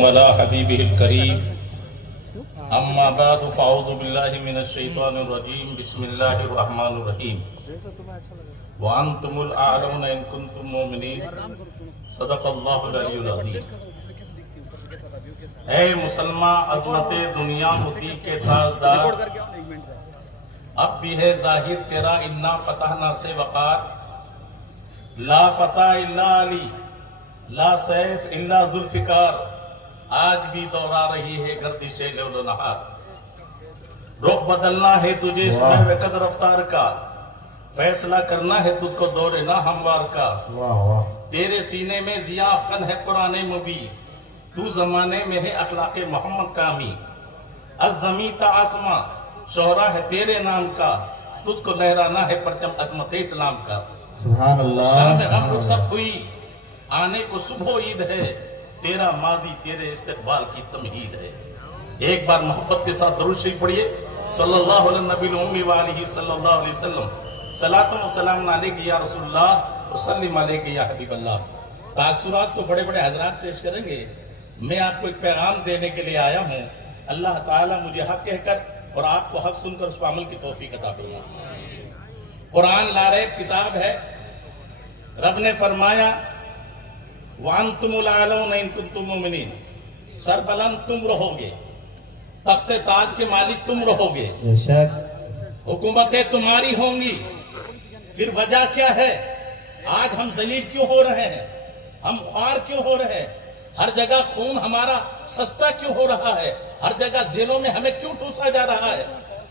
ولا حبيبه الكريم أما بعد فأعوذ بالله من الشيطان الرجيم بسم الله الرحمن الرحيم وأنتم الأعلون إن كنتم مؤمنين صدق اللہ العلی العظیم۔ اے مسلمان عظمت دنیا متی کے تاجدار، اب بھی ہے ظاہر تیرا انا فتحنا سے وقار، لا فتح الا علی لا سیف الا ذوالفقار، آج بھی دورا رہی ہے گردش لیل و نہار، رخ بدلنا ہے تجھے اس میں وقت رفتار کا، فیصلہ کرنا ہے تجھ کو دور نہ ہموار کا، تیرے سینے میں ضیاء افغن ہے قرآن مبین، تو زمانے میں ہے اخلاق محمد کامی، از زمین تا آسماں شہرہ ہے تیرے نام کا، تجھ کو لہرانا ہے پرچم عظمت اسلام کا، سبحان اللہ۔ شام غم رخصت ہوئی آنے کو صبح و عید ہے، تیرا ماضی تیرے استقبال کی تمہید ہے۔ ایک بار محبت کے ساتھ درود شریف پڑھیے، صلی اللہ علیہ نبی الامی وآلہ صلی اللہ علیہ وسلم، صلاۃ و سلام علیک یا رسول اللہ وسلم علیک یا حبیب اللہ۔ تاثرات تو بڑے بڑے حضرات پیش کریں گے، میں آپ کو ایک پیغام دینے کے لیے آیا ہوں، اللہ تعالیٰ مجھے حق کہہ کر اور آپ کو حق سن کر اس پر عمل کی توفیق عطا فرمائے۔ قرآن لاریب کتاب ہے، رب نے فرمایا وَأَنْتُمُ الْأَعْلَوْنَ إِن كُنتُم مُؤْمِنِينَ، سربلند تم رہو گے، تخت تاج کے مالک تم رہو گے، بے شک حکومتیں تمہاری ہوں گی۔ پھر وجہ کیا ہے؟ آج ہم ذلیل کیوں ہو رہے ہیں؟ ہم خوار کیوں ہو رہے ہیں؟ ہر جگہ خون ہمارا سستا کیوں ہو رہا ہے؟ ہر جگہ جیلوں میں ہمیں کیوں ٹوسا جا رہا ہے؟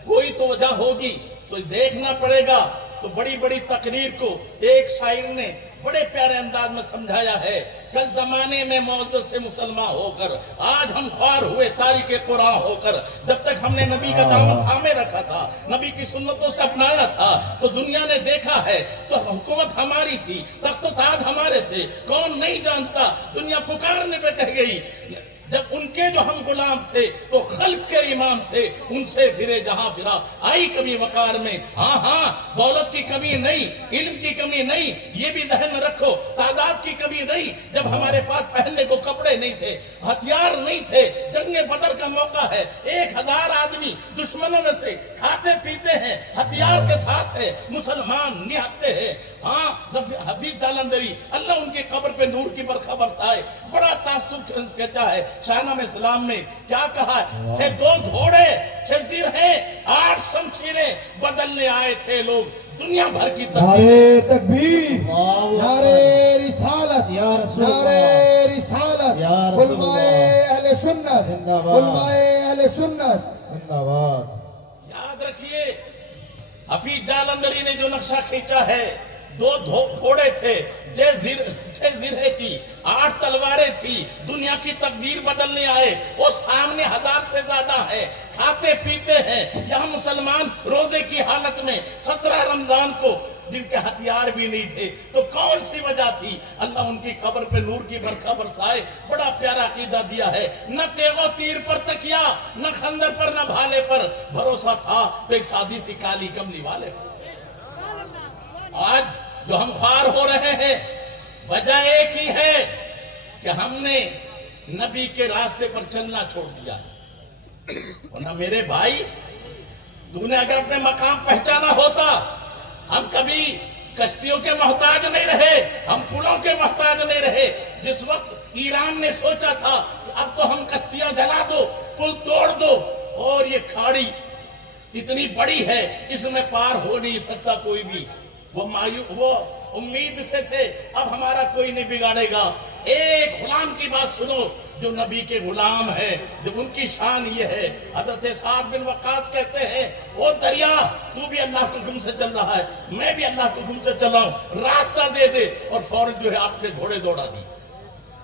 کوئی تو وجہ ہوگی، تو دیکھنا پڑے گا۔ تو بڑی بڑی تقریر کو ایک شاعر نے بڑے پیارے انداز میں سمجھایا ہے، کل زمانے میں معزز سے مسلمان ہو کر آج ہم خوار ہوئے تاریخ قرآن ہو کر، جب تک ہم نے نبی کا دامن تھامے رکھا تھا، نبی کی سنتوں سے اپنایا تھا، تو دنیا نے دیکھا ہے تو حکومت ہماری تھی، تخت و تاج ہمارے تھے، کون نہیں جانتا، دنیا پکارنے پہ کہہ گئی۔ جب ان کے جو ہم غلام تھے تو خلق کے امام تھے، ان سے پھرے جہاں پھرا آئی کمی وقار میں۔ ہاں دولت کی کمی نہیں، علم کی کمی نہیں، یہ بھی ذہن میں رکھو، تعداد کی کمی نہیں۔ جب ہمارے پاس پہننے کو کپڑے نہیں تھے، ہتھیار نہیں تھے، جنگ بدر کا موقع ہے، 1000 آدمی دشمنوں میں سے کھاتے پیتے ہیں، ہتھیار کے ساتھ ہے، مسلمان نہتے ہیں۔ ہاں حفیظ جالندھری اللہ ان کی قبر پہ نور کی برکھا برسائے، بڑا تعصب کہتا ہے شاہنامہ اسلام میں کیا کہا ہے، تھے 2 گھوڑے 6 زرہیں 8 شمشیریں، بدلنے آئے تھے لوگ دنیا بھر کی نعرہ تکبیر، نعرہ رسالت، یا رسول نعرہ رسالت، یا رسول اللہ، علماء اہل سنت، زندہ باد، علماء اہل سنت، زندہ باد۔ یاد رکھیے حفیظ جالندھری نے جو نقشہ کھینچا ہے، 2 گھوڑے تھے، 6 زرہیں تھی، 8 تلواریں تھی، دنیا کی تقدیر بدلنے آئے، وہ سامنے 1000 سے زیادہ ہے، کھاتے پیتے ہیں۔ یہاں مسلمان روزے کی حالت میں 17 رمضان کو جن کے ہتھیار بھی نہیں تھے، تو کون سی وجہ تھی؟ اللہ ان کی قبر پہ نور کی برکھا برسائے۔ بڑا پیارا عقیدہ دیا ہے، نہ تیغ و تیر پر تکیا، نہ خنجر پر نہ بھالے پر، بھروسہ تھا تو ایک سادی سی کالی کملی والے پر۔ آج جو ہم خوار ہو رہے ہیں، وجہ ایک ہی ہے کہ ہم نے نبی کے راستے پر چلنا چھوڑ دیا۔ ورنہ میرے بھائی، تو نے اگر اپنے مقام پہچانا ہوتا، ہم کبھی کشتیوں کے محتاج نہیں رہے، ہم پلوں کے محتاج نہیں رہے۔ جس وقت ایران نے سوچا تھا کہ اب تو ہم کشتیاں جلا دو، پل توڑ دو، اور یہ کھاڑی اتنی بڑی ہے، اس میں پار ہو نہیں سکتا کوئی بھی، وہ امید سے تھے اب ہمارا کوئی نہیں بگاڑے گا۔ ایک غلام کی بات سنو جو نبی کے غلام ہے، جو ان کی شان یہ ہے۔ حضرت سعد بن وقاص کہتے ہیں، وہ دریا تو بھی اللہ کے حکم سے چل رہا ہے، میں بھی اللہ کے حکم سے چل رہا ہوں، راستہ دے دے۔ اور فوراً جو ہے آپ نے گھوڑے دوڑا دی۔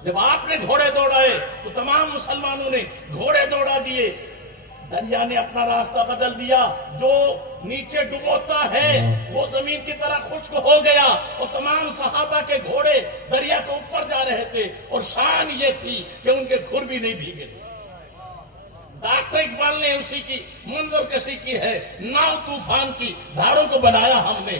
جب آپ نے گھوڑے دوڑائے تو تمام مسلمانوں نے گھوڑے دوڑا دیے، دریا نے اپنا راستہ بدل دیا۔ جو نیچے ڈبوتا ہے وہ زمین کی طرح خشک ہو گیا، اور تمام صحابہ کے گھوڑے دریا کے اوپر جا رہے تھے، اور شان یہ تھی کہ ان کے کھر بھی نہیں بھیگے۔ ڈاکٹر اقبال نے اسی کی منظر کشی کی ہے، ناؤ طوفان کی دھاروں کو بنایا ہم نے،